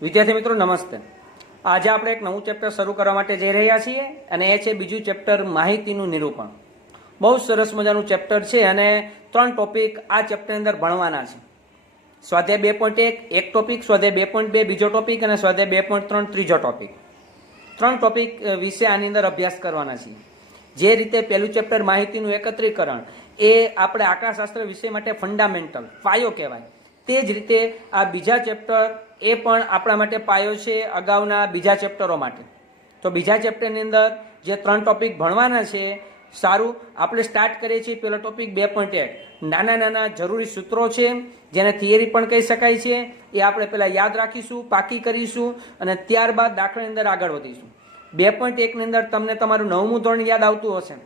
વિદ્યાર્થી મિત્રો નમસ્તે। આજે આપણે એક નવું ચેપ્ટર શરૂ કરવા માટે જઈ રહ્યા છીએ અને એ છે બીજું ચેપ્ટર માહિતીનું નિરૂપણ। બહુ સરસ મજાનું ચેપ્ટર છે અને 3 ટોપિક આ ચેપ્ટરની અંદર ભણવાના છે। સ્વાધ્યાય 2.1 એક ટોપિક, સ્વાધ્યાય 2.2 બીજો ટોપિક અને સ્વાધ્યાય 2.3 ત્રીજો ટોપિક। 3 ટોપિક વિશે આની અંદર અભ્યાસ કરવાના છીએ। જે રીતે પહેલું ચેપ્ટર માહિતીનું એકત્રીકરણ એ આપણે આંકડાશાસ્ત્ર વિષય માટે ફંડામેન્ટલ પાયો કહેવાય, તે જ રીતે આ બીજા ચેપ્ટર એ પણ આપણા માટે પાયો છે અગાઉના બીજા ચેપ્ટરો માટે। તો બીજા ચેપ્ટરની અંદર જે 3 ટોપિક ભણવાના છે, સારું આપણે સ્ટાર્ટ કરીએ છીએ। પહેલો ટોપિક 2.1 નાના નાના જરૂરી સૂત્રો છે, જેને થિયરી પણ કહી શકાય છે। એ આપણે પહેલાં યાદ રાખીશું, પાકી કરીશું અને ત્યારબાદ દાખલાની અંદર આગળ વધીશું। 2.1 ની અંદર તમને તમારું 9મું ધોરણ યાદ આવતું હશે।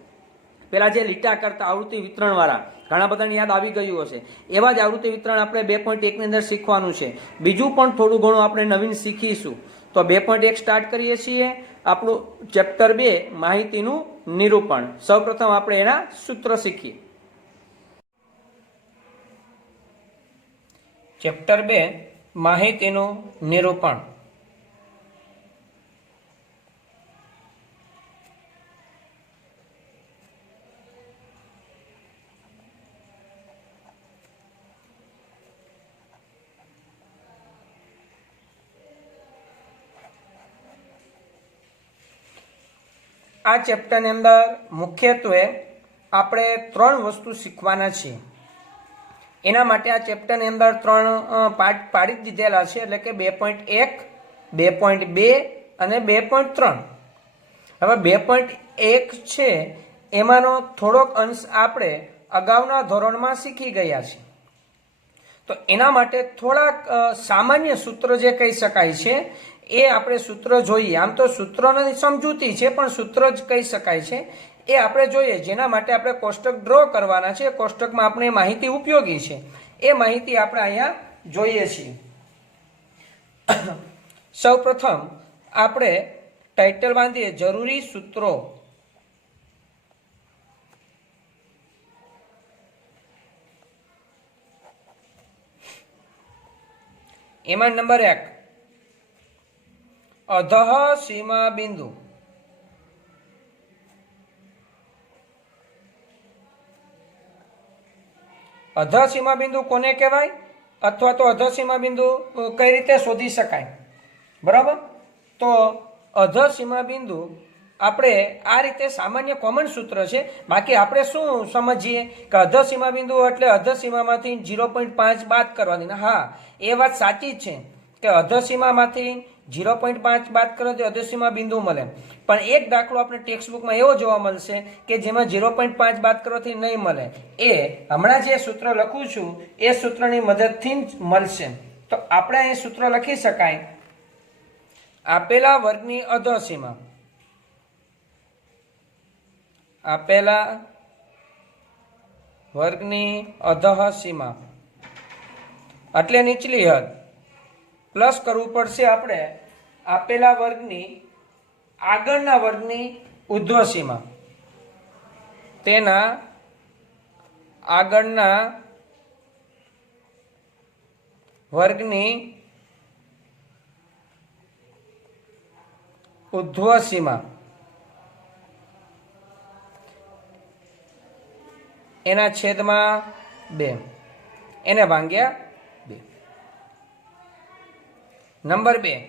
પેલા જે લીટા કરતા આવૃત્તિ વિતરણ વાળા ઘણા બધાને યાદ આવી ગયું હશે, એવા જ આવૃત્તિ વિતરણ આપણે 2.1 ની અંદર શીખવાનું છે। બીજું પણ થોડું ઘણું આપણે નવીન શીખીશું। તો 2.1 સ્ટાર્ટ કરીએ છીએ। આપણું ચેપ્ટર 2 માહિતીનું નિરૂપણ। સૌપ્રથમ આપણે એના સૂત્ર શીખીએ। ચેપ્ટર 2 માહિતીનું નિરૂપણ। આ ચેપ્ટરની અંદર મુખ્યત્વે આપણે 3 વસ્તુ શીખવાના છીએ। એના માટે આ ચેપ્ટરની અંદર 3 પાર્ટ પાડી દીધેલા છે, એટલે કે 2.1, 2.2 અને 2.3। હવે 2.1 છે એમાંનો થોડોક અંશ આપણે અગાઉના ધોરણમાં શીખી ગયા છે। તો એના માટે થોડાક સામાન્ય સૂત્ર જે કહી શકાય છે એ આપણે સૂત્ર જોઈએ। આમ તો સૂત્રોની સમજૂતી છે, પણ સૂત્ર જ કહી શકાય છે, એ આપણે જોઈએ। જેના માટે આપણે કોષ્ટક ડ્રો કરવાના છે। કોષ્ટકમાં આપણે માહિતી ઉપયોગી છે એ માહિતી આપણે અહીંયા જોઈએ છીએ। સૌ પ્રથમ આપણે ટાઇટલ બાંધીએ જરૂરી સૂત્રો। એમાં નંબર 1 અધઃ સીમા બિંદુ। અધઃ સીમા બિંદુ કોને કહેવાય અથવા તો અધઃ સીમા બિંદુ કઈ રીતે શોધી શકાય, બરાબર? તો અધઃ સીમા બિંદુ આપણે આ રીતે સામાન્ય કોમન સૂત્ર છે। બાકી આપણે શું સમજીએ કે અધઃ સીમા બિંદુ એટલે અધઃ સીમામાંથી 0.5 બાદ કરવાની। હા, એ વાત સાચી જ છે કે અધઃ સીમામાંથી 0.5 બાદ કરો તો અધઃ સીમા બિંદુ મળે, પણ એક દાખલો આપણે ટેક્સ્ટબુકમાં એવો જોવા મળશે કે જેમાં 0.5 બાદ કરવાથી નહીં મળે। એ હમણાં જે સૂત્ર લખું છું એ સૂત્રની મદદથી જ મળશે। તો આપણે અહીં સૂત્ર લખી શકાય, આપેલા વર્ગની અધઃ સીમા, આપેલા વર્ગની અધઃ સીમા એટલે નીચલી હદ, પ્લસ કરવું પડશે આપણે આપેલા વર્ગની આગળના વર્ગની ઉર્ધ્વ સીમા, તેના આગળના વર્ગની ઉર્ધ્વ સીમા, એના છેદમાં 2, એને ભાંગ્યા 2। નંબર 2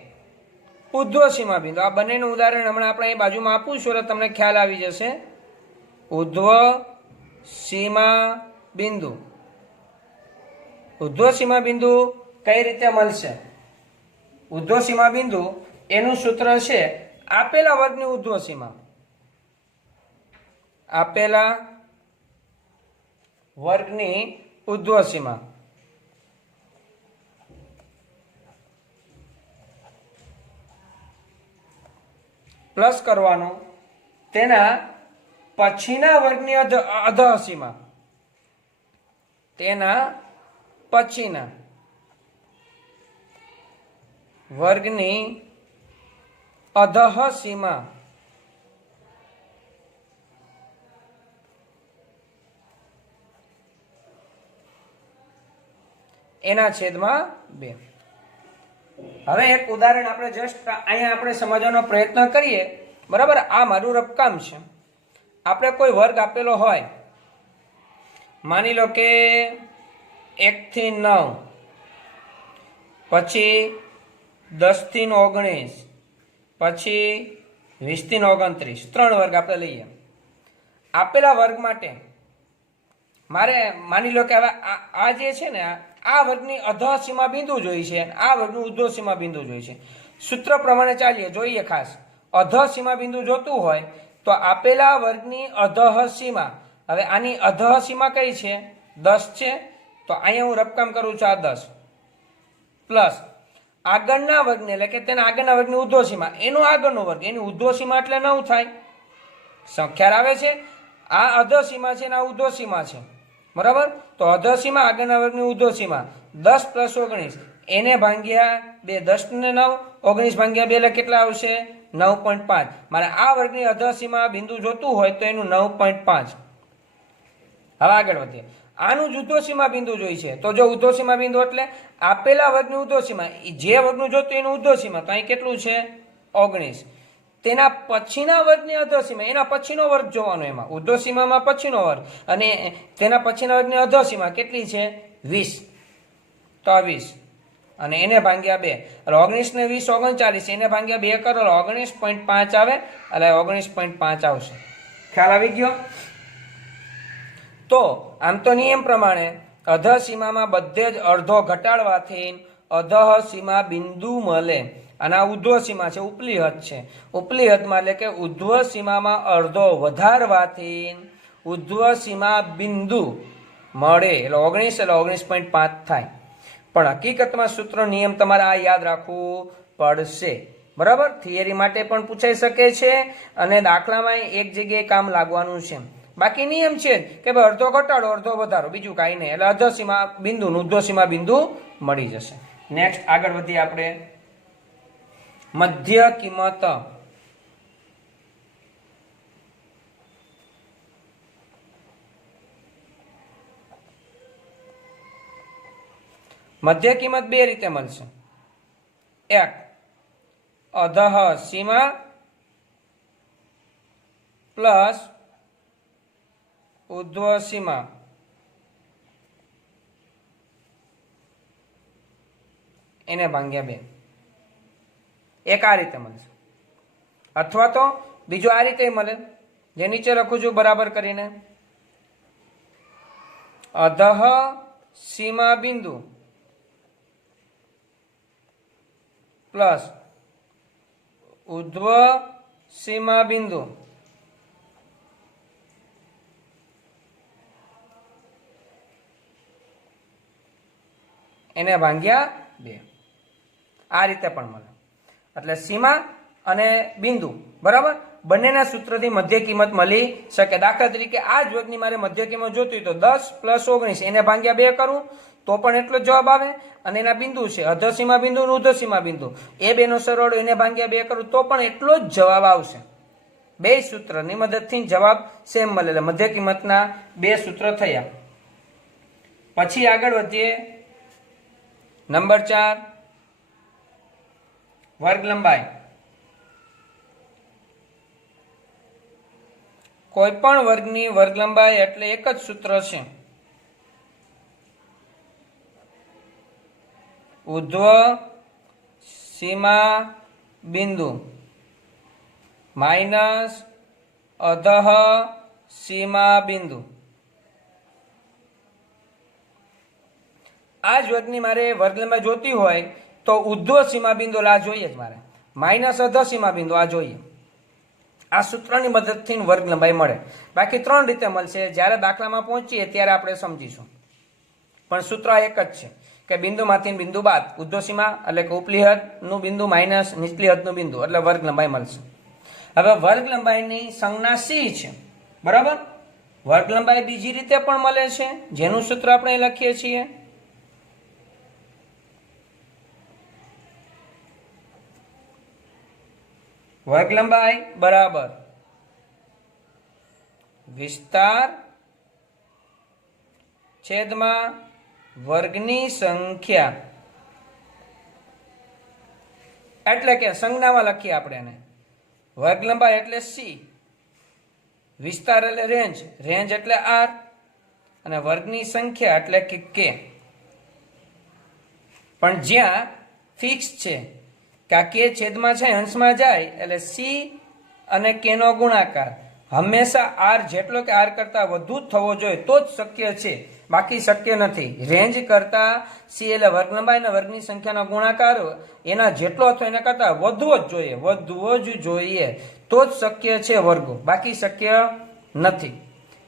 ઉર્ધ્વ સીમા બિંદુ। આ બંનેનું ઉદાહરણ હમણાં આપણે અહીં બાજુમાં આપું છું એટલે તમને ખ્યાલ આવી જશે। ઉર્ધ્વ સીમા બિંદુ, ઉર્ધ્વ સીમા બિંદુ કઈ રીતે મળશે? ઉર્ધ્વ સીમા બિંદુ એનું સૂત્ર છે આપેલા વર્ગની ઉર્ધ્વ સીમા, આપેલા વર્ગની ઉર્ધ્વ સીમા પ્લસ કરવાનું તેના પછીના વર્ગની અધઃ સીમા, તેના પછીના વર્ગની અધઃ સીમા એના છેદમાં 2। હવે એક ઉદાહરણ આપણે જસ્ટ અહીંયા આપણે સમજવાનો પ્રયત્ન કરીએ, બરાબર. આ મારું રફકામ છે. આપણે કોઈ વર્ગ આપેલો હોય, માની લો કે 1 થી 9, પછી 10 થી 19, પછી 20 થી 29, 3 વર્ગ આપણે લઈએ. આપેલા વર્ગ માટે મારે માની લો કે હવે આ જે છે ને આ વર્ગની અધઃ સીમા બિંદુ જોઈ છે, આ વર્ગનું ઉદ્ધવ સીમા બિંદુ જોઈ છે. સૂત્ર પ્રમાણે ચાલીએ, જોઈએ. ખાસ અધઃ સીમા બિંદુ જોતું હોય તો આપેલા વર્ગની અધઃ સીમા, હવે આની અધઃ સીમા કઈ છે? 10 છે. તો અહીંયા હું રફકામ કરું છું, આ 10 પ્લસ આગળના વર્ગને, એટલે કે તેના આગળના વર્ગની ઉદ્ધવ સીમા, એનો આગળનો વર્ગ, એની ઉદ્ધવ સીમા એટલે 9 થાય. ખ્યાલ આવે છે? આ અધઃ સીમા છે ને આ ઉદ્ધવ સીમા છે, બરાબર. તો અધઃ સીમા આગળના વર્ગની ઉદ્ધવ સીમા 10 + 19, એને ભાગ્યા 2, 10 ને 9, 19 ભાગ્યા 2 એટલે કેટલા આવશે? 9.5. મારે આ વર્ગની અધઃ સીમા બિંદુ જોતું હોય તો એનું 9.5. હવે આગળ વધીએ. આનું જ ઉદ્ધવ સીમા બિંદુ જોઈ છે, તો જો ઉદ્ધવ સીમા બિંદુ એટલે આપેલા વર્ગની ઉદ્ધવ સીમા, જે વર્ગનું જોતું એનું ઉદ્ધવ સીમા, તો અહીં કેટલું છે? 19. તેના પછીના વર્ગની અધઃ સીમા, એના પછીનો વર્ગ જોવાનો, એમાં ઉદ્ધવ સીમામાં પછીનો વર્ગ, અને તેના પછીના વર્ગની અધઃ સીમા કેટલી છે? 20. તો 20 અને એને ભાગ્યા 2 એટલે 19 ને 20 39, એને ભાગ્યા 2 કરો 19.5 આવે, એટલે 19.5 આવશે. ખ્યાલ આવી ગયો? તો આમ તો નિયમ પ્રમાણે અધઃ સીમામાં બધે જ અડધો ઘટાડવાથી અધઃ સીમા બિંદુ મળે. અને આ ઉદ્ધવ સીમા છે, ઉપલી હદ છે. ઉપલી હદમાં એટલે કે ઉદ્ધવ સીમામાં અડધો વધારવાથી ઉદ્ધવ સીમા બિંદુ મળે, એટલે 19 એટલે 19.5 થાય. પણ હકીકતમાં સૂત્ર નિયમ તમારે આ યાદ રાખવું પડશે, બરાબર. થિયરી માટે પણ પૂછાઈ શકે છે અને દાખલામાં એક જગ્યાએ કામ લાગવાનું છે. બાકી નિયમ છે કે ભાઈ અડધો ઘટાડો અડધો વધારો, બીજું કાંઈ નહીં, એટલે અધઃ સીમા બિંદુ ઉદ્ધવ સીમા બિંદુ મળી જશે. નેક્સ્ટ આગળ વધીએ આપણે. મધ્ય કિંમત. મધ્ય કિંમત બે રીતે મળશે. એક અધઃ સીમા પ્લસ ઉર્ધ્વ સીમા, એને ભાગ્યા 2. એક આ રીતે મળશે, અથવા તો બીજું આ રીતે મળે, જે નીચે લખું છું બરાબર કરીને. અધઃ સીમા બિંદુ પ્લસ ઉર્ધ્વ સીમા બિંદુ એને ભાગ્યા 2. આ રીતે પણ મળે. એટલે સીમા અને બિંદુ, બરાબર, બંનેના સૂત્રથી મધ્ય કિંમત મળી શકે. દાખલા તરીકે આ જ વર્ગની મારે મધ્ય કિંમત જોતી હોય તો 10 + 19 એને ભાગ્યા 2 કરું તો પણ એટલો જવાબ આવે. અને એના બિંદુ છે અધઃ સીમા બિંદુ અને ઉર્ધ્વ સીમા બિંદુ, એ બેનો સરવાળો એને ભાગ્યા 2 કરું તો પણ એટલો જ જવાબ આવશે. બે સૂત્રની મદદથી જવાબ સેમ મળે. મધ્ય કિંમતના બે સૂત્ર થયા. પછી આગળ વધીએ. નંબર 4 વર્ગ લંબાઈ. કોઈ પણ વર્ગની વર્ગ લંબાઈ એટલે એક જ સૂત્ર છે, ઉર્ધ્વ સીમા બિંદુ માઇનસ અધઃ સીમા બિંદુ. આ જ વર્ગની મારે વર્ગ લંબાઈ જોતી હોય તો ઉર્ધ્વ સીમા બિંદુ આ જોઈએ જ મારે, માઇનસ અધઃ સીમા બિંદુ આ જોઈએ. આ સૂત્રની મદદથી વર્ગ લંબાઈ મળે. બાકી 3 રીતે મળશે. જ્યારે દાખલામાં પહોંચીએ ત્યારે આપણે સમજીશું. પણ સૂત્ર એક જ છે કે બિંદુમાંથી બિંદુ બાદ ઉર્ધ્વ સીમા એટલે કે ઉપલી હદનું બિંદુ માઇનસ નીચલી હદનું બિંદુ એટલે વર્ગ લંબાઈ મળશે. હવે વર્ગ લંબાઈની સંજ્ઞા સી છે, બરાબર. વર્ગ લંબાઈ બીજી રીતે પણ મળે છે, જેનું સૂત્ર આપણે લખીએ છીએ. વર્ગ લંબાઈ બરાબર વિસ્તાર છેદમાં વર્ગની સંખ્યા. એટલે કે સંજ્ઞામાં લખીએ આપણે એને. વર્ગ લંબાઈ એટલે સી, વિસ્તાર એટલે રેન્જ, રેન્જ એટલે આર, અને વર્ગની સંખ્યા એટલે કે કે. પણ જ્યાં ફિક્સ છે કે આ કે છેદમાં છે અંશમાં જાય એટલે સી અને કે નો ગુણાકાર હંમેશા આર જેટલો કે આર કરતા વધુ જ થવો જોઈએ તો જ શક્ય છે, બાકી શક્ય નથી. રેન્જ કરતા સી એટલે વર્ગ લંબાઈ અને વર્ગની સંખ્યાનો ગુણાકાર એના જેટલો અથવા એના કરતા વધવો જ જોઈએ, વધવો જ જોઈએ તો જ શક્ય છે વર્ગો, બાકી શક્ય નથી.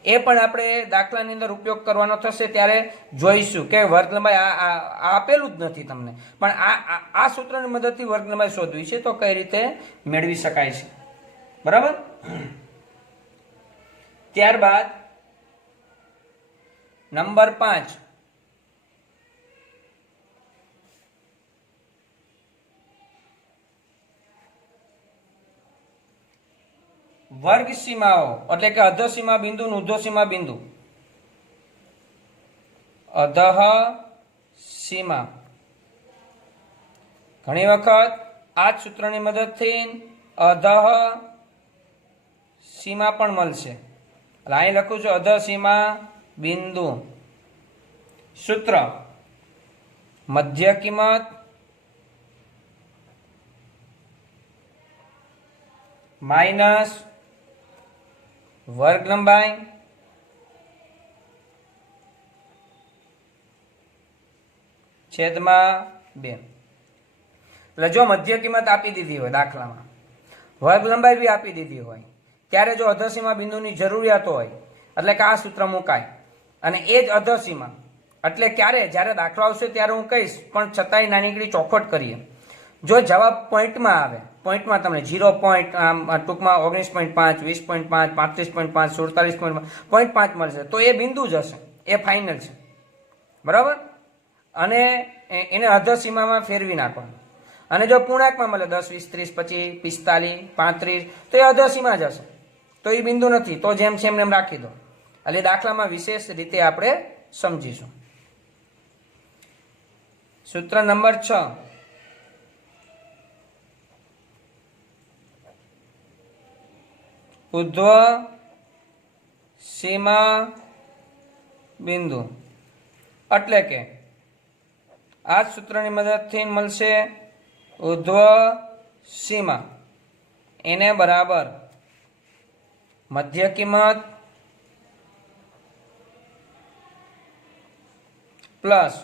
એ પણ આપણે દાખલાની અંદર ઉપયોગ કરવાનો થશે ત્યારે જોઈશું કે વર્ગ લંબાઈ આ આપેલું જ નથી તમને, પણ આ સૂત્રની મદદથી વર્ગ લંબાઈ શોધવી છે તો કઈ રીતે મેળવી શકાય છે. બરાબર. ત્યારબાદ નંબર 5, વર્ગ સીમાઓ એટલે કે અધઃ સીમા બિંદુ અને ઉર્ધ્વ સીમા બિંદુ. અધઃ સીમા ઘણી વખત આ જ સૂત્રની મદદથી અધઃ સીમા પણ મળશે. અહીં લખું છું અધઃ સીમા બિંદુ. સૂત્ર મધ્ય કિંમત માઇનસ વર્ગ લંબાઈ છેદમાં 2. એટલે જો મધ્ય કિંમત આપી દીધી હોય દાખલામાં, વર્ગ લંબાઈ બી આપી દીધી હોય, ત્યારે જો અધઃસીમા બિંદુની જરૂરિયાત હોય એટલે કે આ સૂત્ર મુકાય. અને એ જ અધઃસીમા એટલે ક્યારે, જ્યારે દાખલો આવશે ત્યારે હું કહીશ, પણ છતાંય નાનીકડી ચોખવટ કરીએ. જો જવાબ પોઈન્ટમાં આવે, પોઈન્ટમાં તમને 0 પોઈન્ટ, ટૂંકમાં 19.5, 20.5, 35.5, 47.5 મળશે તો એ બિંદુ જ હશે, એ ફાઇનલ છે. બરાબર. અને એને અધઃસીમામાં ફેરવી નાખવાનું. અને જો પૂર્ણાંકમાં મળે 10, 20, 30, 25, 45, 35 તો એ અધઃસીમા જ હશે, તો એ બિંદુ નથી, તો જેમ છે એમ રાખી દો. એટલે દાખલામાં વિશેષ રીતે આપણે સમજીશું. સૂત્ર નંબર 6, ઉર્ધ્વ સીમા બિંદુ એટલે કે આ જ સૂત્રની મદદથી મળશે ઉર્ધ્વ સીમા, એને બરાબર મધ્ય કિંમત પ્લસ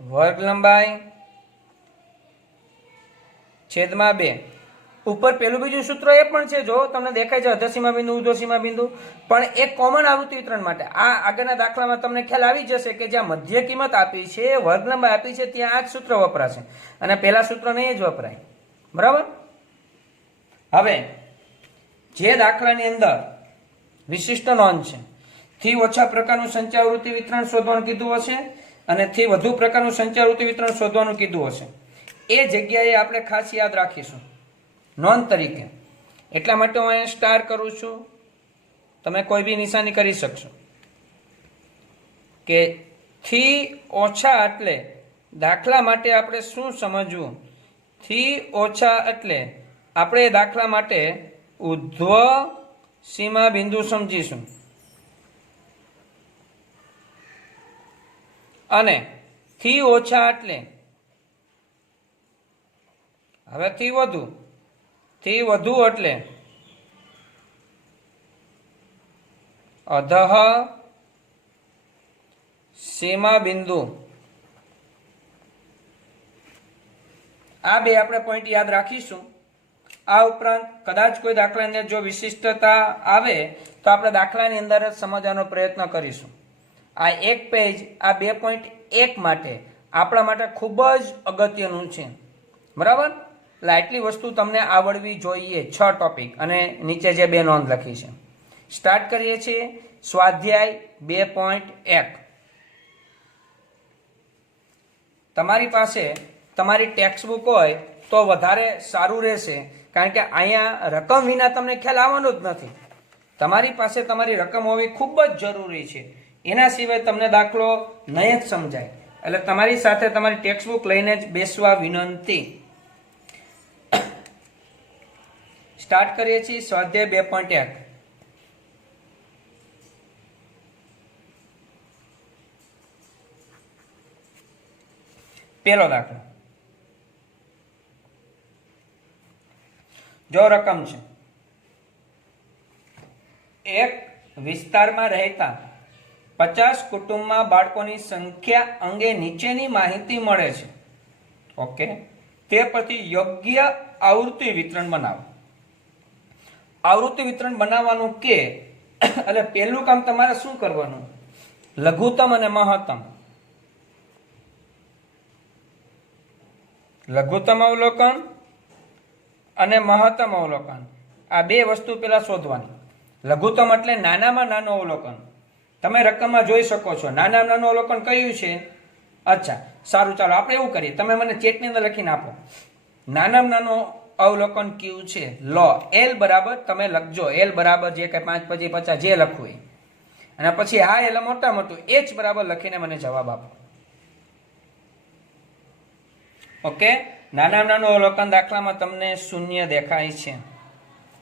વર્ગ લંબાઈ છેદમાં 2. ઉપર પેલું બીજું સૂત્ર એ પણ છે, જો તમને દેખાય છે અધઃસીમા બિંદુ ઉર્ધ્વ સીમા બિંદુ, પણ એક કોમન આવૃત્તિ વિતરણ માટે આ આગળના દાખલામાં તમને ખ્યાલ આવી જશે કે જ્યાં મધ્ય કિંમત આપી છે, વર્ગ લંબાઈ આપી છે, ત્યાં આ જ સૂત્ર વપરાશે અને પેલા સૂત્ર નહીં જ વપરાય. બરાબર. હવે જે દાખલાની અંદર વિશિષ્ટ નોંધ છે, થી ઓછા પ્રકારનું સંચયાવૃત્તિ વિતરણ શોધવાનું કીધું હશે અને થી વધુ પ્રકારનું સંચયાવૃત્તિ વિતરણ શોધવાનું કીધું હશે. એ જગ્યાએ આપણે ખાસ યાદ રાખીશું નોંધ તરીકે. એટલા માટે હું અહીંયા સ્ટાર કરું છું, તમે કોઈ બી નિશાની કરી શકશો. કે થી ઓછા એટલે દાખલા માટે આપણે શું સમજવું? થી ઓછા એટલે આપણે દાખલા માટે ઉર્ધ્વ સીમા બિંદુ સમજીશું અને થી ઓછા એટલે હવે થી વધુ એટલે અધઃ સીમા બિંદુ. આ બે આપણે પોઈન્ટ યાદ રાખીશું. આ ઉપરાંત કદાચ કોઈ દાખલાની અંદર જો વિશિષ્ટતા આવે તો આપણે દાખલાની અંદર જ સમજવાનો પ્રયત્ન કરીશું. આ એક પેજ આ 2.1 માટે આપણા માટે ખૂબ જ અગત્યનું છે. બરાબર. એટલે આટલી વસ્તુ તમને આવડવી જોઈએ, 6 ટોપિક અને નીચે જે 2 નોંધ લખી છે. સ્ટાર્ટ કરીએ છીએ સ્વાધ્યાય 2.1. તમારી પાસે તમારી ટેક્સ્ટ બુક હોય તો વધારે સારું રહેશે, કારણ કે અહીંયા રકમ વિના તમને ખ્યાલ આવવાનો જ નથી. તમારી પાસે તમારી રકમ હોવી ખૂબ જ જરૂરી છે, એના સિવાય તમને દાખલો નહીં જ સમજાય. એટલે તમારી સાથે તમારી ટેક્સ્ટબુક લઈને જ બેસવા વિનંતી. સ્ટાર્ટ કરીએ છીએ સ્વાધ્યાય 2.1. પહેલો દાખલો. જો રકમ છે, એક વિસ્તારમાં રહેતા 50 કુટુંબમાં બાળકોની સંખ્યા અંગે નીચેની માહિતી મળે છે. ઓકે, તે પરથી યોગ્ય આવૃત્તિ વિતરણ બનાવો. આવૃત્તિ વિતરણ બનાવવાનું કે એટલે પહેલું કામ તમારે શું કરવાનું? લઘુત્તમ અને મહત્તમ. લઘુત્તમ અવલોકન અને મહત્તમ અવલોકન, આ બે વસ્તુ પેલા શોધવાની. લઘુત્તમ એટલે નાનામાં નાનું અવલોકન. તમે રકમમાં જોઈ શકો છો નાનામાં નાનું અવલોકન કયું છે. અચ્છા, સારું, ચાલો આપણે એવું કરીએ, તમે મને ચેટની અંદર લખીને આપો નાનામાં નાનું અવલોકન કયું છે. લો એલ બરાબર તમે લખજો, એલ બરાબર જે કઈ 5 પછી 50 જે લખવું એ, અને પછી હા એટલે મોટા મોટું એચ બરાબર લખીને મને જવાબ આપો. ઓકે, નાનામાં નાનું અવલોકન દાખલામાં તમને 0 દેખાય છે.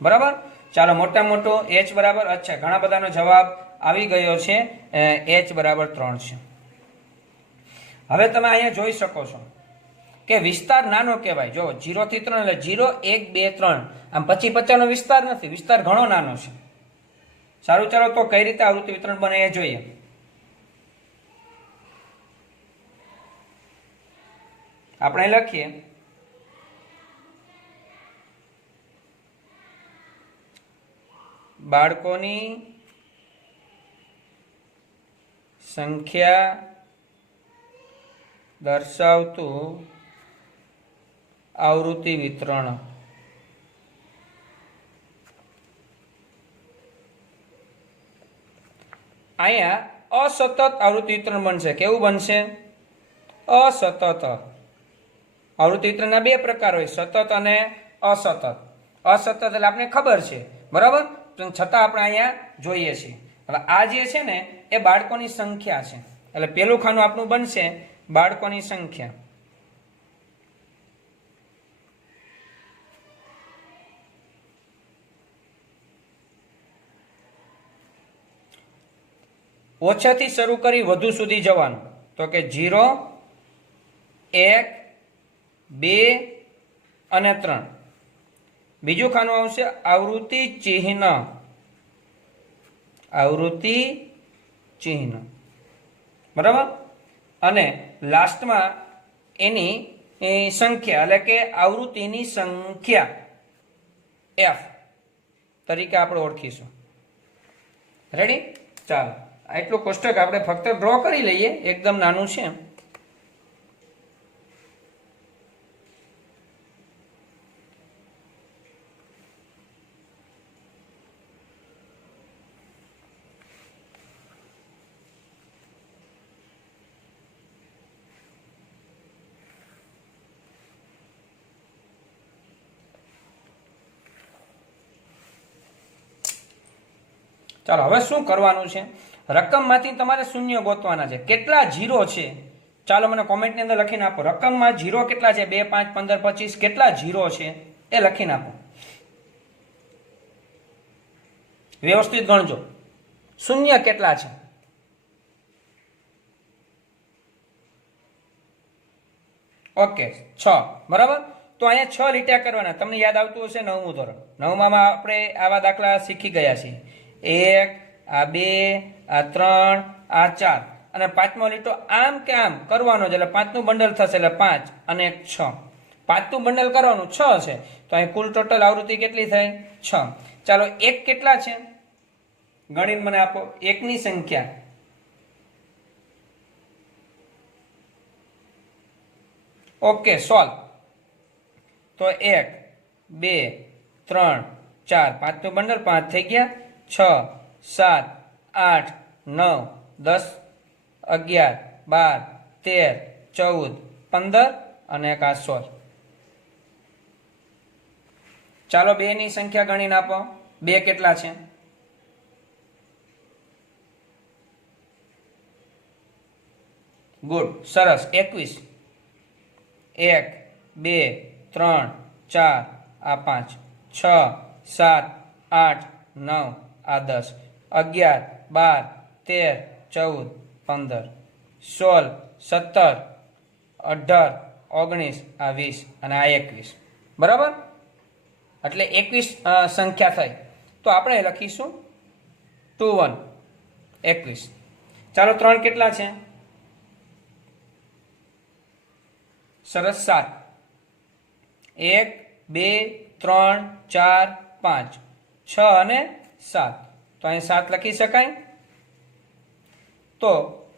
બરાબર, ચાલો મોટા મોટું એચ બરાબર. અચ્છા, ઘણા બધાનો જવાબ આવી ગયો છે, એચ બરાબર 3 છે. હવે તમે અહીંયા જોઈ શકો છો કે વિસ્તાર નાનો કહેવાય. જો 0 થી 3 એટલે 0 1 2 3, આમ 25 50 નો વિસ્તાર નથી, વિસ્તાર ઘણો નાનો છે. સારું, ચાલો તો કઈ રીતે આવૃત્તિ વિતરણ બને એ જોઈએ. આપણે લખીએ બાળકોની સંખ્યા દર્શાવતું આવૃત્તિ વિતરણ. અહીંયા અસતત આવૃત્તિ વિતરણ બનશે. કેવું બનશે? અસતત. આવૃત્તિ વિતરણના બે પ્રકાર હોય, સતત અને અસતત. અસતત એટલે આપણે ખબર છે, બરાબર, છતાં આપણે અહીંયા જોઈએ છીએ. હવે આ જે છે ને એ બાળકોની સંખ્યા છે, એટલે પેલું ખાનું આપણું બનશે બાળકોની સંખ્યા. ઓછાથી શરૂ કરી વધુ સુધી જવાનું, તો કે 0 1 2 અને 3. બીજું ખાનું આવશે આવૃત્તિ ચિહ્ન. આવૃત્તિ ચિહ્ન, બરાબર, અને લાસ્ટમાં એની સંખ્યા એટલે કે આવૃત્તિની સંખ્યા એફ તરીકે આપણે ઓળખીશું. રેડી? ચાલો, આટલું કોષ્ટક આપણે ફક્ત ડ્રો કરી લઈએ, એકદમ નાનું છે. ચાલો, હવે શું કરવાનું છે? રકમમાંથી તમારે શૂન્ય ગોતવાના છે. કેટલા જીરો છે? ચાલો મને કોમેન્ટની અંદર લખીને આપો. રકમમાં જીરો કેટલા છે? 2 5 15 25 કેટલા જીરો છે એ લખીને આપો. વ્યવસ્થિત ગણજો. શૂન્ય કેટલા છે? ઓકે, 6. બરાબર, તો અહીંયા 6 લીટા કરવાના. તમને યાદ આવતું હશે 9મું ધોરણ. 9માં આપણે આવા દાખલા શીખી ગયા છીએ. 1 આ 2 આ 3 આ 4 અને 5મો લીટો આમ કે આમ કરવાનો છે, એટલે 5નું બંડલ થશે, એટલે 5 અને 1 6. 5નું બંડલ કરવાનું 6 છે, તો અહીં કુલ ટોટલ આવૃત્તિ કેટલી થાય? 6. ચાલો, 1 કેટલા છે ગણીને મને આપો. 1 ની સંખ્યા ઓકે, સોલ્વ. તો 1 2 3 4, 5નું બંડલ 5 થઈ ગયા, 6 7 8 9 10 11 12 13 14 15 અને 1 16. ચાલો 2 ની સંખ્યા ગણીને આપો. 2 કેટલા છે? ગુડ, સરસ. 21, 1, 2, 3, 4, આ 5, 6, 7, 8, 9, આ 10, 11, 12, 13, 14, 15, 16, 17, 18, 19, આ 20 અને આ 21. બરાબર? એટલે 21 સંખ્યા થઈ. તો આપણે લખીશું 2 1 21. ચાલો 3 કેટલા છે? સરસ, 7. 1, 2, 3, 4, 5, 6 અને 7. તો અહીં 7 લખી શકાય. તો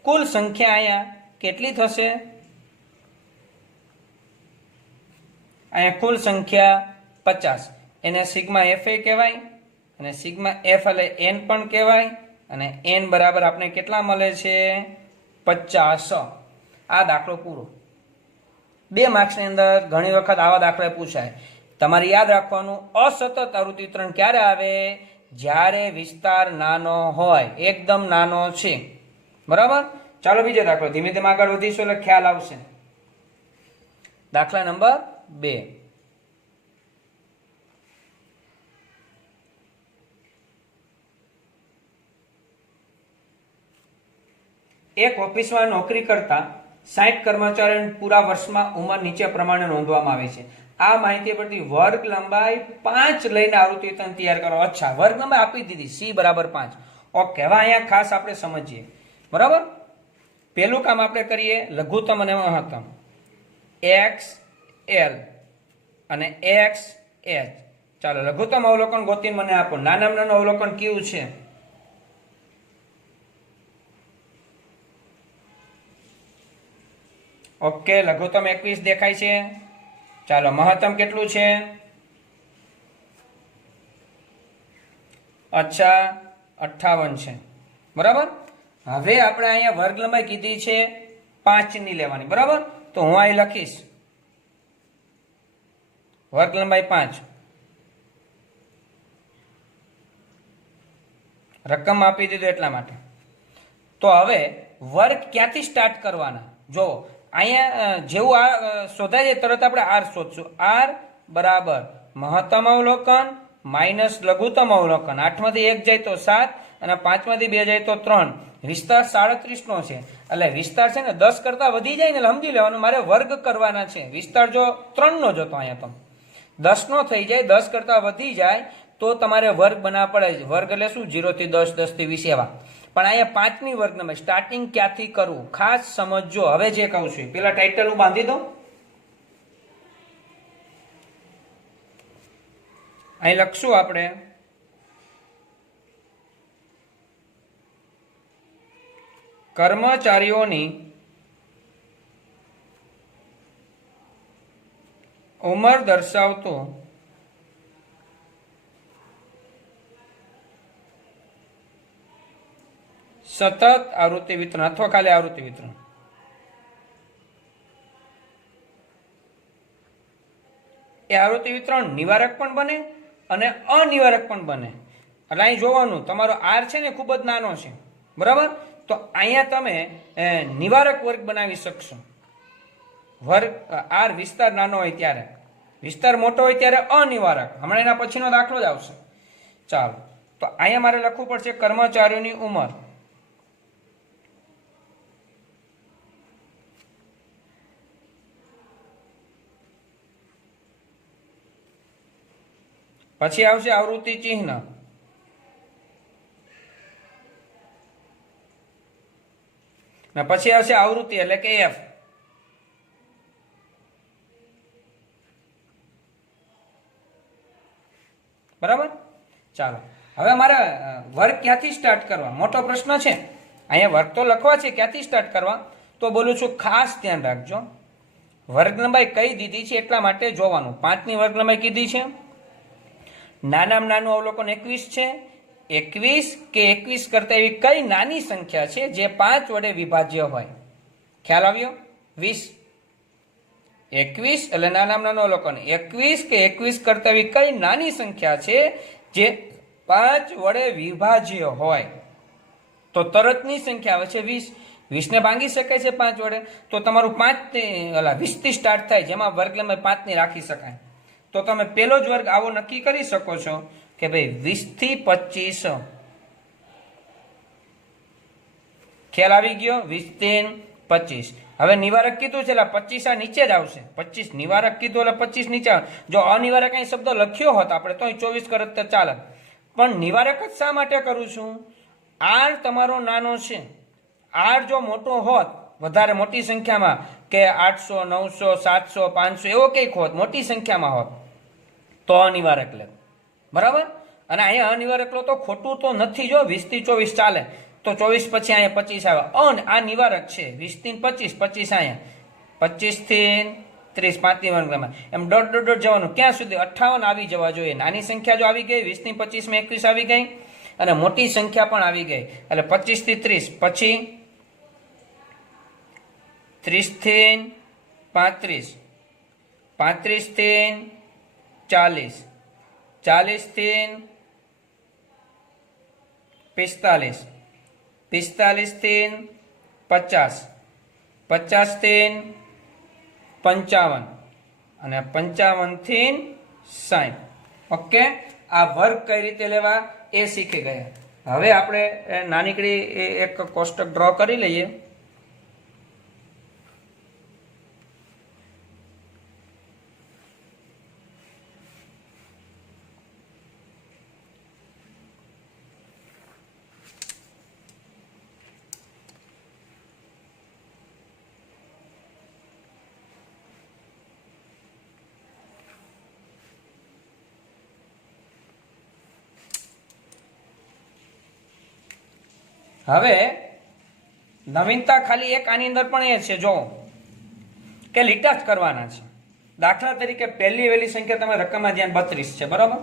કુલ સંખ્યા અહીંયા કેટલી થશે? અહીંયા કુલ સંખ્યા 50. એને સિગ્મા એફ એ કહેવાય અને સિગ્મા એફ એટલે એન પણ કહેવાય. અને એન બરાબર આપણે કેટલા મળે છે? 50. આ દાખલો પૂરો. 2 માર્ક્સની અંદર ઘણી વખત આવા દાખલા પૂછાય. તમારે યાદ રાખવાનું, અસતત આવૃત્તિ વિતરણ ક્યારે આવે? જ્યારે વિસ્તાર નાનો હોય, એકદમ નાનો છે. બરાબર? ચાલો બીજો દાખલો. ધીમે ધીમે આગળ વધીશું એટલે ખ્યાલ આવશે. દાખલા નંબર 2. એક ઓફિસમાં નોકરી કરતા 60 કર્મચારીઓની પૂરા વર્ષમાં ઉંમર નીચે પ્રમાણે નોંધવામાં આવે છે. આ માહિતી પરથી વર્ગ લંબાઈ 5 લઈને આવૃત્તિ વિતરણ તૈયાર કરો. અચ્છા, વર્ગ લંબાઈ આપી દીધી, c બરાબર 5. ઓકે, હવે અહીંયા ખાસ આપણે સમજીએ. બરાબર? પહેલું કામ આપણે કરીએ લઘુત્તમ અને મહત્તમ. એક્સ એલ અને એક્સ એચ. ચાલો લઘુત્તમ અવલોકન ગોતીને મને આપો. નાનામાં નાનું અવલોકન કયું છે? ઓકે, લઘુત્તમ 21 દેખાય છે. ચાલો મહત્તમ કેટલું છે? અચ્છા, 58 છે. બરાબર? હવે આપણે અહીંયા વર્ગ લંબાઈ કીધી છે 5 ની લેવાની. બરાબર? તો હું અહીં લખીશ વર્ગ લંબાઈ 5. રકમ આપી દીધું એટલા માટે. તો હવે વર્ગ ક્યાંથી સ્ટાર્ટ કરવાના? જો અહીંયા જેવું આ શોધાય છે તરત આપણે આર શોધશું. આર બરાબર મહત્તમ અવલોકન માઇનસ લઘુત્તમ અવલોકન. 8 માંથી 1 જાય તો 7 અને 5 માંથી 2 જાય તો 3. વિસ્તાર 37 નો છે. એટલે વિસ્તાર છે ને 10 કરતા વધી જાય ને એટલે સમજી લેવાનું મારે વર્ગ કરવાના છે. વિસ્તાર જો 3 નો જતો અહીંયા તો 10 નો થઈ જાય, 10 કરતા વધી જાય તો તમારે વર્ગ બનાવવા પડે. વર્ગ એટલે શું? 0 થી 10, 10 થી 20 એવા. પણ અહીંયા 5 ની વર્ગ નંબર સ્ટાર્ટિંગ ક્યાંથી કરવું ખાસ સમજજો. હવે જે કહું છું પેલા ટાઇટલ હું બાંધી દઉં. અહીં લખશું આપણે કર્મચારીઓની ઉંમર દર્શાવતો સતત આવૃત્તિ વિતરણ અથવા ખાલી આવૃત્તિ વિતરણ. એ આવૃત્તિ વિતરણ નિવારક પણ બને અને અનિવારક પણ બને. એટલે અહીં જોવાનું તમારો આર છે ને ખૂબ જ નાનો છે. બરાબર? તો અહીંયા તમે નિવારક વર્ગ બનાવી શકશો. વર્ગ આર વિસ્તાર નાનો હોય ત્યારે, વિસ્તાર મોટો હોય ત્યારે અનિવારક. હમણાં એના પછીનો દાખલો જ આવશે. ચાલો, તો અહીંયા મારે લખવું પડશે કર્મચારીઓની ઉંમર. પછી આવશે આવૃત્તિ ચિહ્ન. ને પછી આવશે આવૃત્તિ એટલે કે એફ. બરાબર? ચાલો, હવે મારે વર્ગ ક્યાંથી સ્ટાર્ટ કરવા? મોટો પ્રશ્ન છે. અહીંયા વર્ગ તો લખવા છે, ક્યાંથી સ્ટાર્ટ કરવા? તો બોલું છું ખાસ ધ્યાન રાખજો. વર્ગ લંબાઈ કઈ દીધી છે એટલા માટે જોવાનું. 5 ની વર્ગ લંબાઈ કીધી છે. નાનામાં નાનું અવલોકન 21 છે. 21 કે 21 કરતા એવી કઈ નાની સંખ્યા છે જે 5 વડે વિભાજ્ય હોય? ખ્યાલ આવ્યો? 20. 21 એટલે નાનામાં નાનું અવલોકન 21 કે 21 કરતા એવી કઈ નાની સંખ્યા છે જે 5 વડે વિભાજ્ય હોય? તો તરતની સંખ્યા આવે છે 20. 20 ને ભાંગી શકાય છે 5 વડે, તો તમારું 20 થી સ્ટાર્ટ થાય, જેમાં વર્ગ લંબાઈ 5 ની રાખી શકાય. તો તમે પેલો જ વર્ગ આવો નક્કી કરી શકો છો કે ભાઈ 20 થી 25. ખ્યાલ આવી ગયો? 20 થી 25. હવે નિવારક કીધું છે એટલે 25 આ નીચે જ આવશે. 25 નિવારક કીધું એટલે 25 નીચે આવે. જો અનિવારક અહીં શબ્દ લખ્યો હોત આપણે તો 24 કરત તો ચાલે, પણ નિવારક જ શા માટે કરું છું? આર તમારો નાનો છે. આર જો મોટો હોત, વધારે મોટી સંખ્યામાં, કે 800, 900, 700, 500 એવો કંઈક હોત, મોટી સંખ્યામાં હોત, તો અનિવારક લે. બરાબર? અને અહીંયા અનિવારક લો તો ખોટું તો નથી. જો 20 થી 24 ચાલે, તો 24 પછી અહીંયા 25 આવે. આ નિવારક છે. 20 થી 25, 25 અહીંયા, 25 થી 30, 5 ની વર્ગમાં, એમ ડોટ ડોટ ડોટ જવાનું. ક્યાં સુધી? 58 આવી જવા જોઈએ. નાની સંખ્યા જો આવી ગઈ, 20 થી 25 માં 21 આવી ગઈ, અને મોટી સંખ્યા પણ આવી ગઈ, એટલે 25 થી 30, પછી 30 થી 35, 35 થી 40, 40 થી 45, 45 થી 50, 50 થી 55, અને 55 થી 60. ઓકે, આ વર્ગ કઈ રીતે લેવા એ શીખી ગયા. હવે આપણે નાનીકડી એક કોષ્ટક ડ્રો કરી લઈએ. હવે નવીનતા ખાલી એક આની અંદર પણ એ છે, જો કે લીટા જ કરવાના છે. દાખલા તરીકે પહેલી વહેલી સંખ્યા તમે રકમમાં ધ્યાન 32 છે, બરાબર?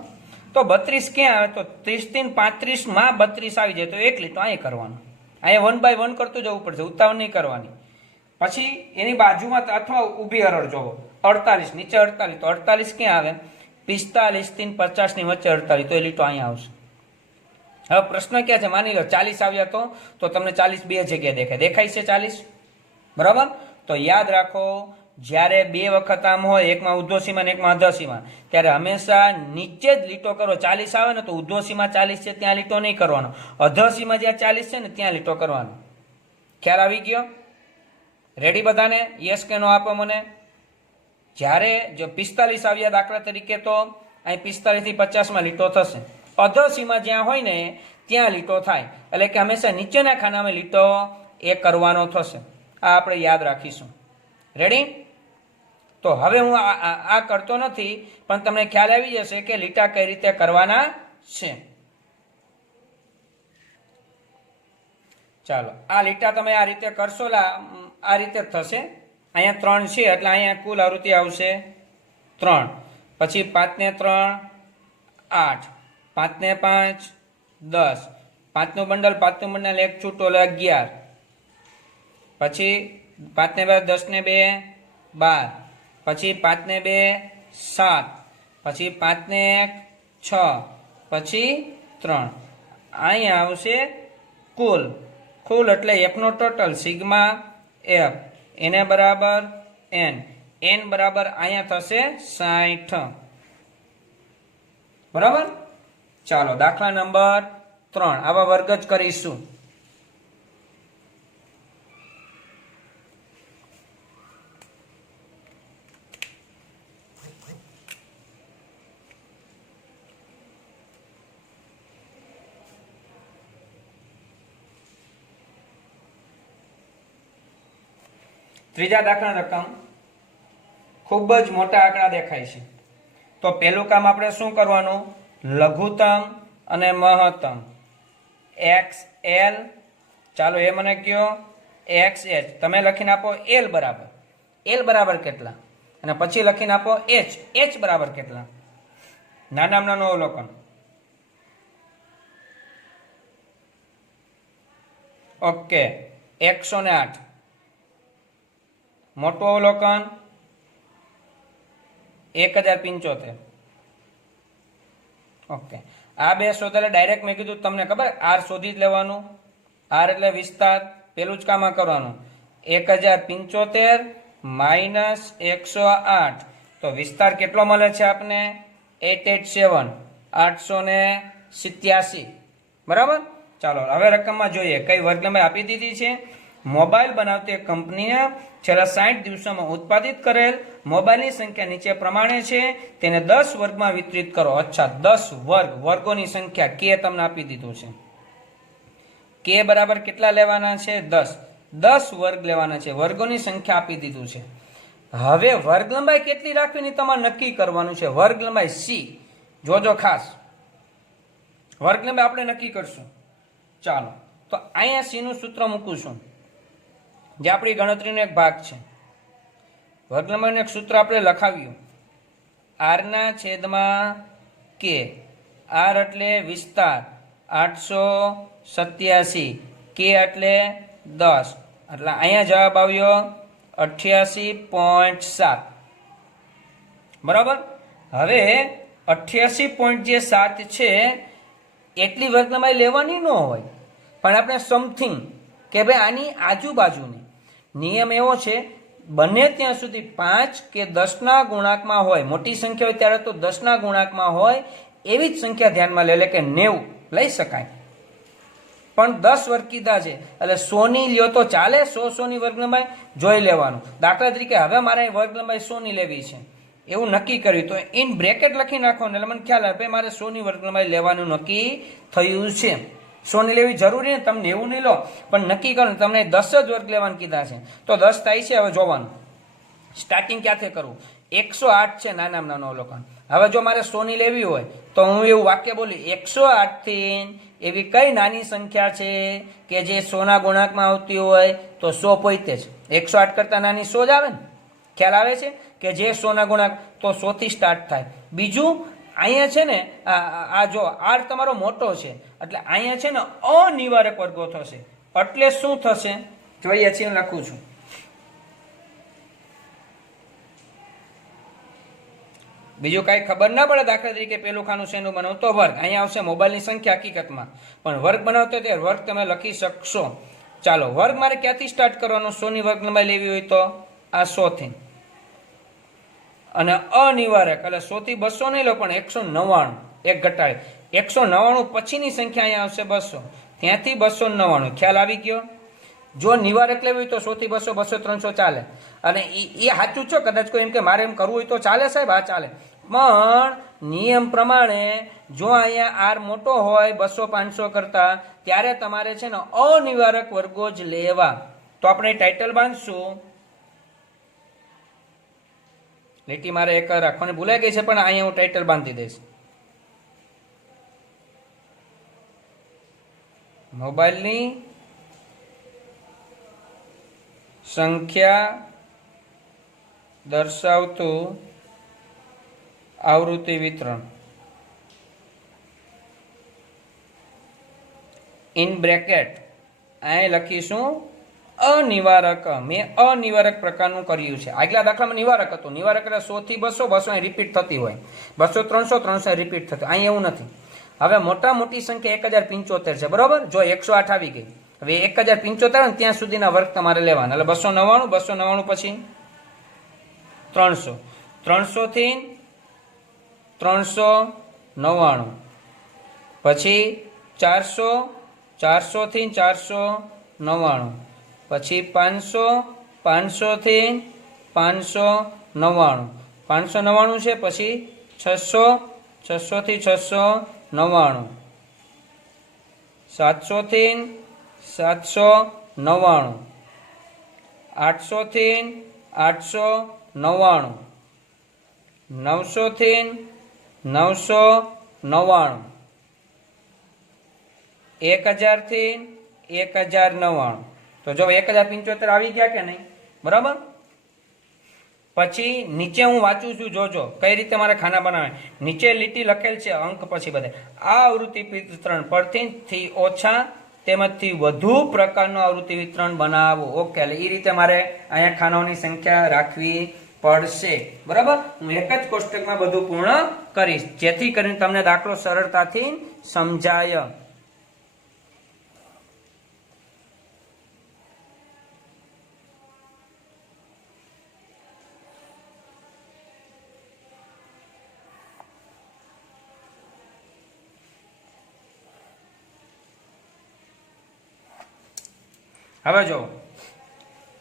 તો 32 ક્યાં આવે? તો 30 થી 35 માં 32 આવી જાય તો એક લીટો અહીં કરવાનો. અહીંયા 1 by 1 કરતું જવું પડશે, ઉતાવળ નહીં કરવાની. પછી એની બાજુમાં અથવા ઊભી હરોળ જોવો, 48 નીચે 48, તો 48 ક્યાં આવે? 45 થી 50 ની વચ્ચે 48, તો એ લીટો અહીંયા આવશે. હવે પ્રશ્ન ક્યાં છે? માની લો 40 આવ્યા તો તમને 40 બે જગ્યાએ દેખાય છે 40, બરાબર? તો યાદ રાખો, જ્યારે બે વખત આમ હોય, એકમાં ઉર્ધ્વસીમા અને એકમાં અધ્વસીમા, ત્યારે હંમેશા નીચે જ લીટો કરો. 40 આવે ને તો ઉર્ધ્વસીમા 40 છે ત્યાં લીટો નહીં કરવાનો, અધ્વસીમા જ્યાં 40 છે ને ત્યાં લીટો કરવાનો. ખ્યાલ આવી ગયો? રેડી બધાને? યસ કે નો આપો મને. જ્યારે જો 45 આવ્યા દાખલા તરીકે, તો અહીં 45 થી 50 માં લીટો થશે. અધોસીમા જ્યાં હોય ને ત્યાં લીટો થાય, એટલે કે હંમેશા નીચેના ખાનામાં લીટો એ કરવાનો થશે. આ આપણે યાદ રાખીશું. રેડી? તો હવે હું આ કરતો નથી, પણ તમને ખ્યાલ આવી જશે કે લીટા કઈ રીતે કરવાના છે. ચાલો, આ લીટા તમે આ રીતે કરશો, આ રીતે થશે. અહીંયા 3 છે એટલે અહીંયા કુલ આવૃત્તિ આવશે 3, પછી 5 ને 3 8, 5 ને 5 10, 5 નું બંડલ એક છૂટો 11, પછી 5 ને 2 10 ને 2 12, પછી 5 ને 2 7, પછી 5 ને 1 6, પછી 3. અહીંયા આવશે કુલ એટલે f નો ટોટલ સિગ્મા f, એને બરાબર n બરાબર અહીંયા થશે 60. બરાબર? ચાલો, દાખલા નંબર 3 આવા વર્ગ જ કરીશું. ત્રીજા દાખલા રકમ ખૂબ જ મોટા આંકડા દેખાય છે. તો પહેલું કામ આપણે શું કરવાનું? લઘુત્તમ અને મહત્તમ XL, ચાલો એ મને કયો, XH તમે લખીને આપો. L બરાબર કેટલા? અને પછી લખીને આપો H બરાબર કેટલા? નાનામાં નાનું અવલોકન. ઓકે, 108. મોટું અવલોકન 1075. ઓકે, આ બે શોધેલા ડાયરેક્ટ મેં કીધું તમને ખબર, આર શોધી જ લેવાનું. આર એટલે વિસ્તાર, પેલું જ કામ કરવાનું 1075 માઇનસ 108 તો વિસ્તાર કેટલો મળે છે આપને 887 887 બરાબર। ચાલો હવે રકમમાં જોઈએ કઈ વર્ગ લંબાઈ આપી દીધી છે। મોબાઈલ બનાવતી કંપનીએ છેલ્લા 60 દિવસોમાં ઉત્પાદિત કરેલ મોબાઈલની સંખ્યા નીચે પ્રમાણે છે તેને 10 વર્ગમાં વિતરિત કરો। અચ્છા 10 વર્ગ વર્ગોની સંખ્યા કે તમને આપી દીધું છે કે બરાબર કેટલા લેવાના છે 10 વર્ગ લેવાના છે વર્ગોની સંખ્યા આપી દીધું છે। હવે વર્ગ લંબાઈ કેટલી રાખવીની તમારે નક્કી કરવાનું છે। વર્ગ લંબાઈ સી જોજો ખાસ વર્ગ લંબાઈ આપણે નક્કી કરશું। ચાલો તો અહીંયા સી નું સૂત્ર મૂકું છું જે આપણી ગણતરીનો એક ભાગ છે। વર્ગ લંબાઈનું એક સૂત્ર આપણે લખાવ્યું આર ના છેદમાં કે આર એટલે વિસ્તાર 887 કે એટલે 10 એટલે અહીંયા જવાબ આવ્યો 88.7 બરાબર। હવે 88.7 છે એટલી વર્ગ લંબાઈ લેવાની ન હોય પણ આપણે સમથિંગ કે ભાઈ આની આજુબાજુની નિયમ એવો છે બને ત્યાં સુધી 5 કે 10 ના ગુણાંકમાં હોય મોટી સંખ્યા હોય ત્યારે તો 10 ના ગુણાંકમાં હોય એવી જ સંખ્યા ધ્યાનમાં લે કે 90 લઈ શકાય પણ 10 વર્ગ કીધા છે એટલે 100 ની લ્યો તો ચાલે 100 ની વર્ગ લંબાઈ જોઈ લેવાનું। દાખલા તરીકે હવે મારે વર્ગ લંબાઈ 100 ની લેવી છે એવું નક્કી કર્યું તો ઇન બ્રેકેટ લખી નાખો એટલે મને ખ્યાલ આવે મારે 100 ની વર્ગ લંબાઈ લેવાનું નક્કી થયું છે। 100 ની લેવી જરૂરી ને તમને 90 નહીં લો પણ નક્કી કરો તમને 10 જ વર્ગ લેવાનું કીધા છે તો 10 થાય છે। હવે જોવાનું સ્ટાર્ટિંગ ક્યાંથી કરવું 108 છે નાનામાં નાનો અવલોકન। હવે જો મારે 100 ની લેવી હોય તો હું એવું વાક્ય બોલી 108 થી એવી કઈ નાની સંખ્યા છે કે જે 100 ના ગુણાંકમાં આવતી હોય તો 100 પોતે જ 108 કરતા નાની 100 જ આવે ને ખ્યાલ આવે છે કે જે 100 ના ગુણાંક તો 100 થી સ્ટાર્ટ થાય। બીજું અહીંયા છે ને આ જો આર તમારો મોટો છે એટલે અહીંયા છે ને અનિવારક વર્ગો થશે એટલે શું થશે જોઈએ છીએ લખું છું બીજું કઈ ખબર ના પડે દાખલા તરીકે પેલું ખાનું શેનું બનાવતો વર્ગ અહીંયા આવશે મોબાઈલની સંખ્યા હકીકતમાં પણ વર્ગ બનાવતો ત્યારે વર્ગ તમે લખી શકશો। ચાલો વર્ગ મારે ક્યાંથી સ્ટાર્ટ કરવાનો 100 ની વર્ગ લંબાઈ લેવી હોય તો આ 100 થી અને અનિવારક એટલે 100 થી 200 નહીં લો પણ 199 એક ઘટાડે 199 પછીની સંખ્યા અહીંયા આવશે 200 ત્યાંથી 299 ખ્યાલ આવી ગયો। જો નિવારક લેવી હોય તો 100 થી 200 200 300 ચાલે અને એ સાચું છો કદાચ કોઈ એમ કે મારે એમ કરવું હોય તો ચાલે સાહેબ હા ચાલે પણ નિયમ પ્રમાણે જો અહીંયા આર મોટો હોય 200 500 કરતા ત્યારે તમારે છે ને અનિવારક વર્ગો જ લેવા। તો આપણે ટાઇટલ બાંધશું લીટી મારે એક રાખવાની ભૂલાઈ ગઈ છે પણ અહીંયા હું ટાઇટલ બાંધી દઈશ મોબાઈલની સંખ્યા દર્શાવતું આવૃત્તિ વિતરણ ઇન બ્રેકેટ અહીં લખીશું અનિવારક। મેં અનિવારક પ્રકારનું કર્યું છે। આગલા દાખલામાં નિવારક હતું નિવારક એટલે 100 થી 200 200 અહીં રિપીટ થતી હોય 200 300 300 રિપીટ થતી અહીં એવું નથી। હવે મોટા મોટી સંખ્યા 1075 છે બરોબર જો 108 આવી ગઈ હવે 1075 ત્યાં સુધીના વર્ગ તમારે લેવાના એટલે 299 પછી 300 300 થી 399 પછી 400 400 થી 499 પછી 500 500 થી 599 599 છે પછી 600 600 થી 699 700 થી 799 800 થી 899 900 થી 999 1000 થી 1099 તો જો 1075 આવી ગયા કે નહીં બરાબર। પછી નીચે હું વાંચું છું જોજો કઈ રીતે મારે ખાના બનાવે નીચે લીટી લખેલ છે અંક પછી બધે આ આવૃત્તિ વિતરણ પરથી ઓછા તેમજથી વધુ પ્રકારનું આવૃત્તિ વિતરણ બનાવો। ઓકે એટલે એ રીતે મારે અહીંયા ખાનાઓની સંખ્યા રાખવી પડશે બરાબર। હું એક જ કોષ્ટકમાં બધું પૂર્ણ કરીશ જેથી કરીને તમને દાખલો સરળતાથી સમજાય। હવે જો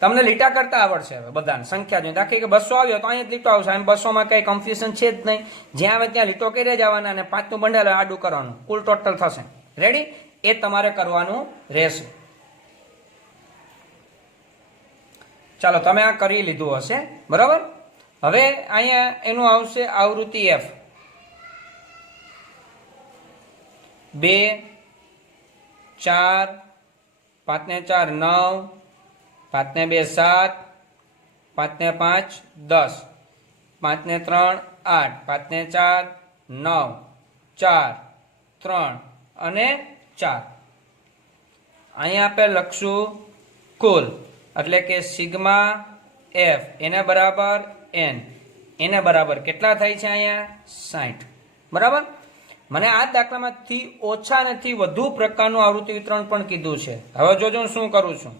તમને લીટા કરતા આવડશે હવે બધાને સંખ્યા જોઈને. દાખલા કે 200 આવ્યો તો અહીંયા જ લીટો આવશે. એમ 200 માં કઈ કન્ફ્યુઝન છે જ નહીં. જ્યાં આવે ત્યાં લીટો કરી જવાના અને 5 નું બંડલ આડું કરવાનું, કુલ ટોટલ થશે. રેડી? એ તમારે કરવાનું રહેશે. ચાલો તમે આ કરી લીધું હશે, બરાબર. હવે અહીંયા એનું આવશે આવૃત્તિ F. 2 4 5 ને 4 9, 5 ને 2 7, 5 ને 5 10, 5 ને 3 8, 5 ને 4 9, 4 3 અને 4. અહીંયા આપણે લખશું કુલ, એટલે કે સિગ્મા F એને બરાબર n, એને બરાબર કેટલા થાય છે અહીંયા 60, બરાબર. મને આ દાખલામાં થી ઓછા અને થી વધુ પ્રકારનું આવૃત્તિ વિતરણ પણ કીધું છે. હવે જોજો હું શું કરું છું,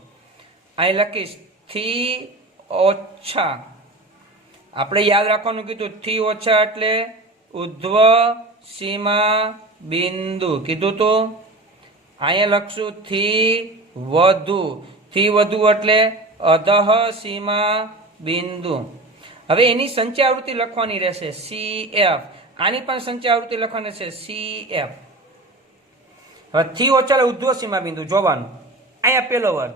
અહીં લખીશ થી ઓછા. આપણે યાદ રાખવાનું કીધું, થી ઓછા એટલે ઉધ્વ સીમા બિંદુ કીધું તો. અહીંયા લખશું થી વધુ એટલે અધઃ સીમા બિંદુ. હવે એની સંચય આવૃત્તિ લખવાની રહેશે CF. આની પણ સંચય આવૃત્તિ લખવાની છે CF. હવે થી ઓછા એટલે ઉધ્વ સીમા બિંદુ જોવાનું. અહીંયા પેલો વર્ગ,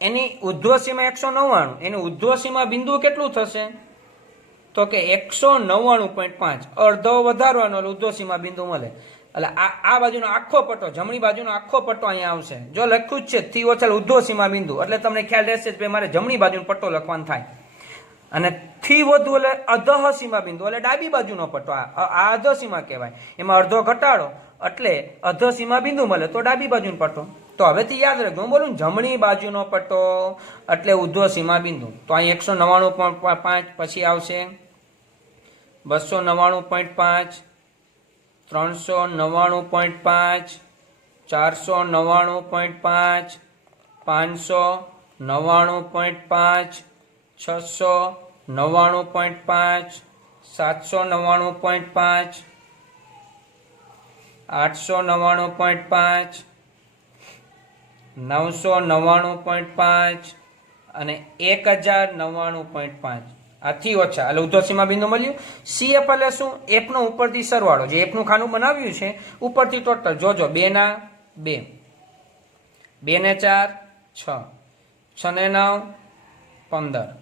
એની ઉધ્વ સીમા 199, એની ઉધ્વ સીમા બિંદુ કેટલું થશે તો કે 199.5. અડધો વધારવાનો એટલે ઉધ્વ સીમા બિંદુ મળે. એટલે આ બાજુનો આખો પટ્ટો, જમણી બાજુનો આખો પટ્ટો અહીંયા આવશે. જો લખ્યું જ છે થી ઓછા ઉધ્વ સીમા બિંદુ, એટલે તમને ખ્યાલ રહેશે કે મારે જમણી બાજુનો પટ્ટો લખવાનો થાય. અને થી વધુ એટલે અધઃ સીમા બિંદુ એટલે ડાબી બાજુનો પટ્ટો. આ અધઃ સીમા કહેવાય. એમાં અડધો ઘટાડો એટલે અધઃ સીમા બિંદુ મળે તો ડાબી બાજુનો પટ્ટો. તો હવેથી યાદ રાખજો, હું બોલું જમણી બાજુનો પટ્ટો એટલે ઉધ્વ સીમા બિંદુ. તો અહીં 199.5 પછી આવશે 299.5, 399.5, 499.5, 599.5, 699.5, 799.5, 899.5, 999.5 અને 1099.5. આથી ઓછા એટલે ઉધ્વ સીમા બિંદુ મળ્યું. CF એટલે શું? F નો ઉપરથી સરવાળો. જે F નું ખાનું બનાવ્યું છે ઉપરથી ટોટલ જોજો. 2 ના 2, 2 ને 4 6, 6 ને 9 15,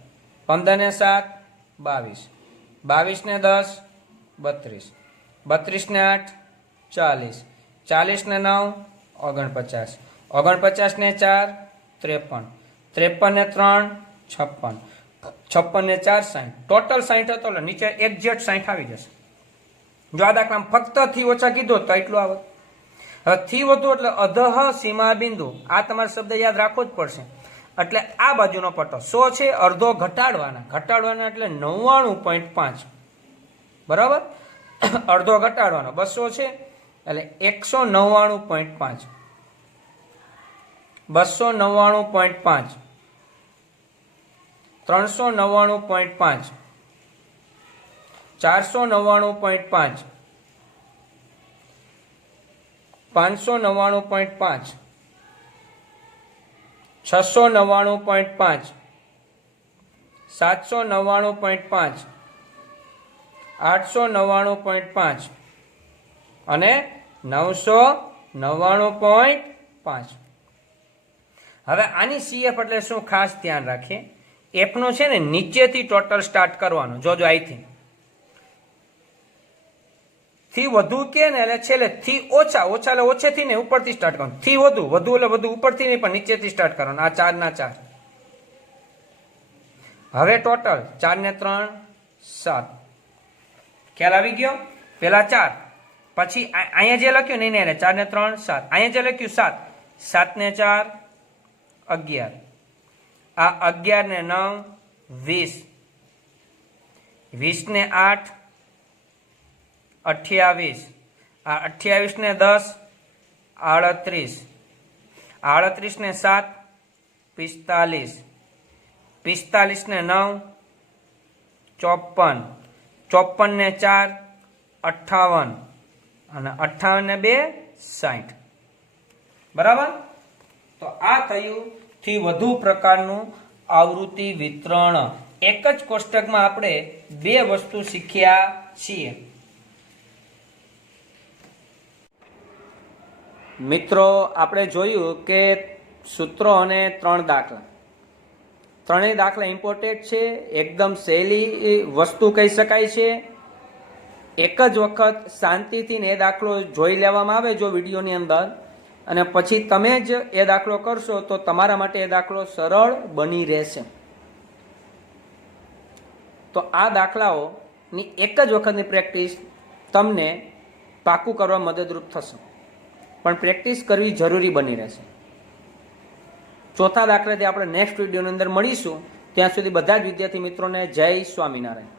15 ને 7 22, 22 ને 10 32, 32 ને 8 40, 40 ને 9 49, 49 ને 4 53, 53 ને 3 56, 56 ને 4 60. ટોટલ 60 હતો એટલે નીચે એક્ઝેક્ટ 60 આવી જશે. જો આ દાખલામાં ફક્ત થી ઓછા કીધો તો એટલું આવે. હવે થી વધુ એટલે અધઃ સીમા બિંદુ. આ તમારે શબ્દ યાદ રાખવો જ પડશે. એટલે આ બાજુનો પટ્ટો 100 છે, અડધો ઘટાડવાના એટલે 99.5, બરાબર. અડધો ઘટાડવાનો 200 છે એટલે 199.5, 299.5, 399.5, 499.5, 599.5, 699.5, 799.5, 899.5 અને 999.5. હવે આની CF એટલે શું ખાસ ધ્યાન રાખીએ. F નો છે ને નીચેથી ટોટલ સ્ટાર્ટ કરવાનું. જોજો અહીંથી થી વધુ કે ને એટલે છેલ્લે થી ઓછા એટલે ઓછેથી ને ઉપરથી સ્ટાર્ટ કરવાનું. થી વધુ એટલે વધુ ઉપરથી નહીં પણ નીચેથી સ્ટાર્ટ કરવાનું. આ 4 ના 4. હવે ટોટલ 4 ને 3 7. ખ્યાલ આવી ગયો? પેલા 4, પછી અહીંયા જે લખ્યું ને એને 4 ને 3 7, અહીંયા જે લખ્યું 7, 7 ને 4 11, આ 11 ને 9 20, 20 ને 8 28, આ 28 ને 10 38, 38 ને 7 45, 45 ને 9 54, 54 ને 4 58 અને 58 ને 2 60. બરાબર. તો આ થયું થી વધુ પ્રકારનું આવૃત્તિ વિતરણ. એક જ કોષ્ટકમાં આપણે બે વસ્તુ શીખ્યા છીએ. મિત્રો, આપણે જોયું કે સૂત્રો અને 3 દાખલા, ત્રણેય દાખલા ઇમ્પોર્ટન્ટ છે, એકદમ સહેલી વસ્તુ કહી શકાય છે. એક જ વખત શાંતિથી એ દાખલો જોઈ લેવામાં આવે જો વિડીયોની અંદર, અને પછી તમે જ એ દાખલો કરશો તો તમારા માટે એ દાખલો સરળ બની રહેશે. તો આ દાખલાઓની એક જ વખતની પ્રેક્ટિસ તમને પાકું કરવા મદદરૂપ થશે, પણ પ્રેક્ટિસ કરવી જરૂરી બની રહેશે. ચોથા દાખલાથી આપણે નેક્સ્ટ વિડીયોની અંદર મળીશું. ત્યાં સુધી બધા જ વિદ્યાર્થી મિત્રોને જય સ્વામિનારાયણ.